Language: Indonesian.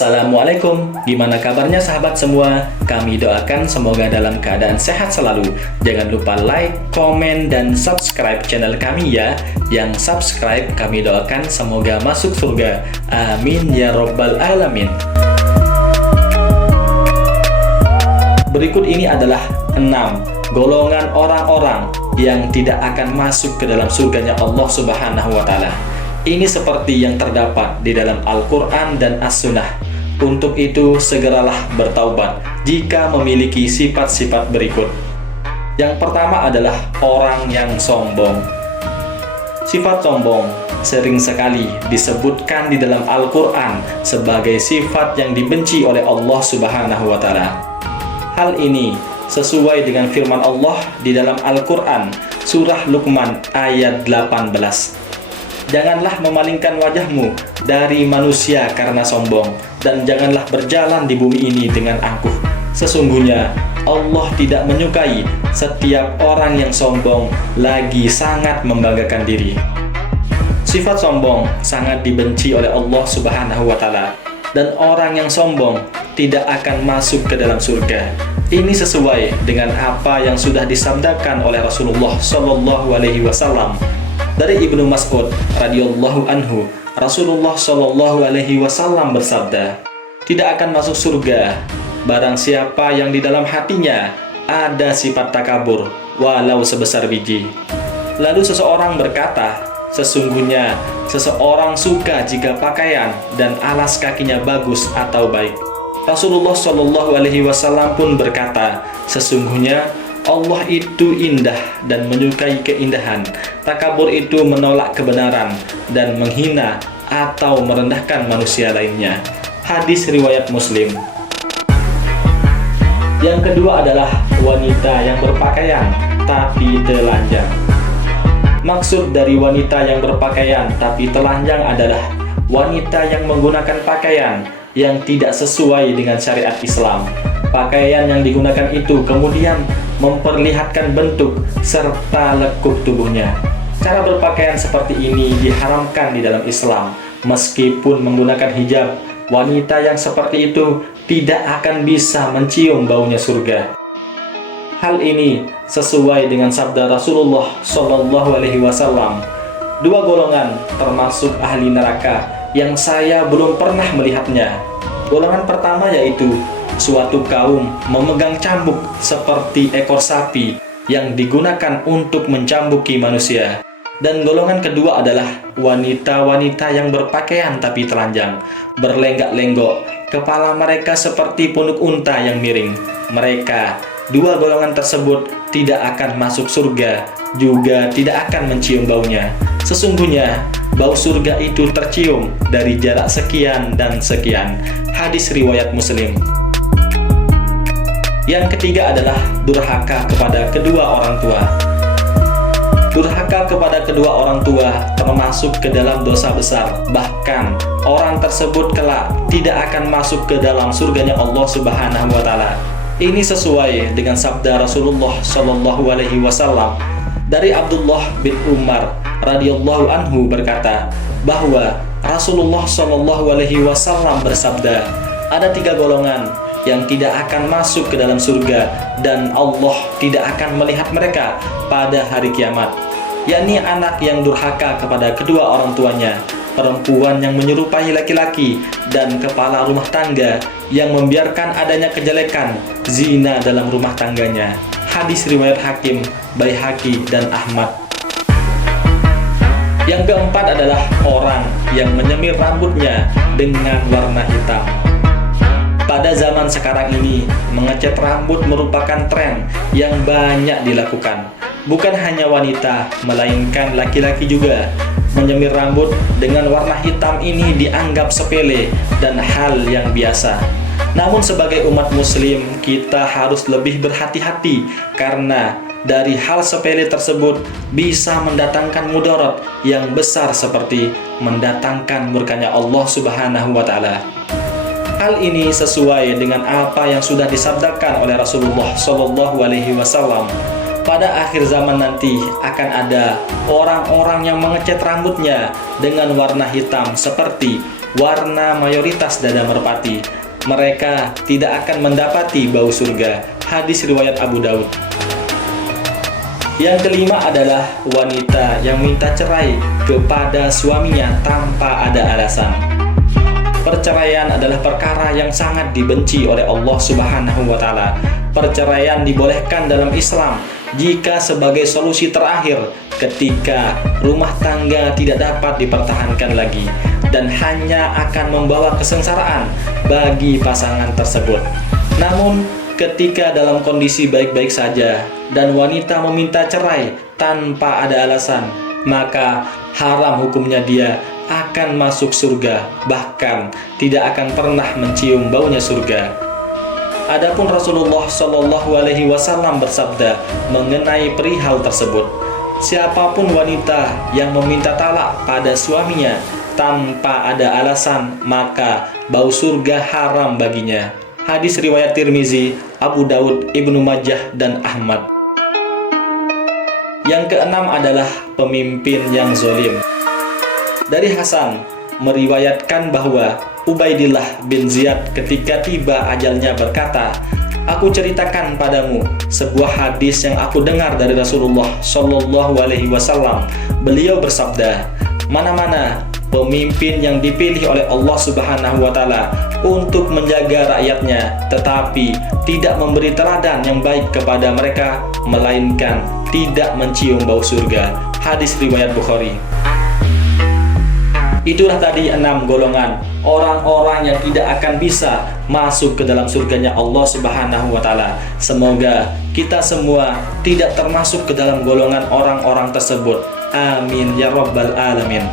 Assalamualaikum, gimana kabarnya sahabat semua? Kami doakan semoga dalam keadaan sehat selalu. Jangan lupa like, komen, dan subscribe channel kami ya. Yang subscribe kami doakan semoga masuk surga. Amin ya robbal alamin. Berikut ini adalah 6 golongan orang-orang yang tidak akan masuk ke dalam surganya Allah Subhanahu wa Ta'ala. Ini seperti yang terdapat di dalam Al-Quran dan As-Sunnah. Untuk itu, segeralah bertaubat jika memiliki sifat-sifat berikut. Yang pertama adalah orang yang sombong. Sifat sombong sering sekali disebutkan di dalam Al-Quran sebagai sifat yang dibenci oleh Allah Subhanahu wa Ta'ala. Hal ini sesuai dengan firman Allah di dalam Al-Quran, Surah Luqman ayat 18. Janganlah memalingkan wajahmu dari manusia karena sombong, dan janganlah berjalan di bumi ini dengan angkuh. Sesungguhnya Allah tidak menyukai setiap orang yang sombong lagi sangat membanggakan diri. Sifat sombong sangat dibenci oleh Allah Subhanahu wa Ta'ala, dan orang yang sombong tidak akan masuk ke dalam surga. Ini sesuai dengan apa yang sudah disabdakan oleh Rasulullah Shallallahu Alaihi Wasallam. Dari Ibnu Mas'ud radhiyallahu anhu, Rasulullah Shallallahu Alaihi Wasallam bersabda, tidak akan masuk surga barang siapa yang di dalam hatinya ada sifat takabur walau sebesar biji. Lalu seseorang berkata, sesungguhnya seseorang suka jika pakaian dan alas kakinya bagus atau baik. Rasulullah Shallallahu Alaihi Wasallam pun berkata, sesungguhnya Allah itu indah dan menyukai keindahan. Takabur itu menolak kebenaran dan menghina atau merendahkan manusia lainnya. Hadis riwayat Muslim. Yang kedua adalah wanita yang berpakaian tapi telanjang. Maksud dari wanita yang berpakaian tapi telanjang adalah wanita yang menggunakan pakaian yang tidak sesuai dengan syariat Islam. Pakaian yang digunakan itu kemudian memperlihatkan bentuk serta lekuk tubuhnya. Cara berpakaian seperti ini diharamkan di dalam Islam. Meskipun menggunakan hijab, wanita yang seperti itu tidak akan bisa mencium baunya surga. Hal ini sesuai dengan sabda Rasulullah Shallallahu Alaihi Wasallam. Dua golongan termasuk ahli neraka yang saya belum pernah melihatnya. Golongan pertama yaitu suatu kaum memegang cambuk seperti ekor sapi yang digunakan untuk mencambuki manusia. Dan golongan kedua adalah wanita-wanita yang berpakaian tapi telanjang, berlenggak-lenggok, kepala mereka seperti punuk unta yang miring. Mereka, dua golongan tersebut tidak akan masuk surga, juga tidak akan mencium baunya. Sesungguhnya bau surga itu tercium dari jarak sekian dan sekian. Hadis riwayat Muslim. Yang ketiga adalah durhaka kepada kedua orang tua. Durhaka kepada kedua orang tua termasuk ke dalam dosa besar. Bahkan orang tersebut kelak tidak akan masuk ke dalam surganya Allah Subhanahu wa Ta'ala. Ini sesuai dengan sabda Rasulullah Shallallahu Alaihi Wasallam. Dari Abdullah bin Umar radhiyallahu anhu berkata bahwa Rasulullah Shallallahu Alaihi Wasallam bersabda, ada 3 golongan yang tidak akan masuk ke dalam surga dan Allah tidak akan melihat mereka pada hari kiamat, yakni anak yang durhaka kepada kedua orang tuanya, perempuan yang menyerupai laki-laki, dan kepala rumah tangga yang membiarkan adanya kejelekan, zina dalam rumah tangganya. Hadis riwayat Hakim, Baihaqi, dan Ahmad. Yang keempat adalah orang yang menyemir rambutnya dengan warna hitam. Pada zaman sekarang ini, mengecat rambut merupakan tren yang banyak dilakukan. Bukan hanya wanita, melainkan laki-laki juga. Menyemir rambut dengan warna hitam ini dianggap sepele dan hal yang biasa. Namun sebagai umat muslim, kita harus lebih berhati-hati karena dari hal sepele tersebut bisa mendatangkan mudarat yang besar seperti mendatangkan murkanya Allah Subhanahu wa Ta'ala. Hal ini sesuai dengan apa yang sudah disabdakan oleh Rasulullah Shallallahu Alaihi Wasallam. Pada akhir zaman nanti akan ada orang-orang yang mengecat rambutnya dengan warna hitam seperti warna mayoritas dada merpati. Mereka tidak akan mendapati bau surga. Hadis riwayat Abu Daud. Yang kelima adalah wanita yang minta cerai kepada suaminya tanpa ada alasan. Perceraian adalah perkara yang sangat dibenci oleh Allah Subhanahu wa Ta'ala. Perceraian dibolehkan dalam Islam jika sebagai solusi terakhir ketika rumah tangga tidak dapat dipertahankan lagi dan hanya akan membawa kesengsaraan bagi pasangan tersebut. Namun, ketika dalam kondisi baik-baik saja dan wanita meminta cerai tanpa ada alasan, maka haram hukumnya dia akan masuk surga, bahkan tidak akan pernah mencium baunya surga. Adapun Rasulullah Shallallahu Alaihi Wasallam bersabda mengenai perihal tersebut, siapapun wanita yang meminta talak pada suaminya tanpa ada alasan, maka bau surga haram baginya. Hadis riwayat Tirmizi, Abu Daud, Ibnu Majah, dan Ahmad. Yang keenam adalah pemimpin yang zalim. Dari Hasan meriwayatkan bahwa Ubaidillah bin Ziyad ketika tiba ajalnya berkata, "Aku ceritakan padamu sebuah hadis yang aku dengar dari Rasulullah Shallallahu Alaihi Wasallam. Beliau bersabda, mana-mana pemimpin yang dipilih oleh Allah Subhanahu wa Ta'ala untuk menjaga rakyatnya tetapi tidak memberi teladan yang baik kepada mereka, melainkan tidak mencium bau surga." Hadis riwayat Bukhari. Itulah tadi 6 golongan orang-orang yang tidak akan bisa masuk ke dalam surganya Allah Subhanahu wa Ta'ala. Semoga kita semua tidak termasuk ke dalam golongan orang-orang tersebut. Amin ya rabbal alamin.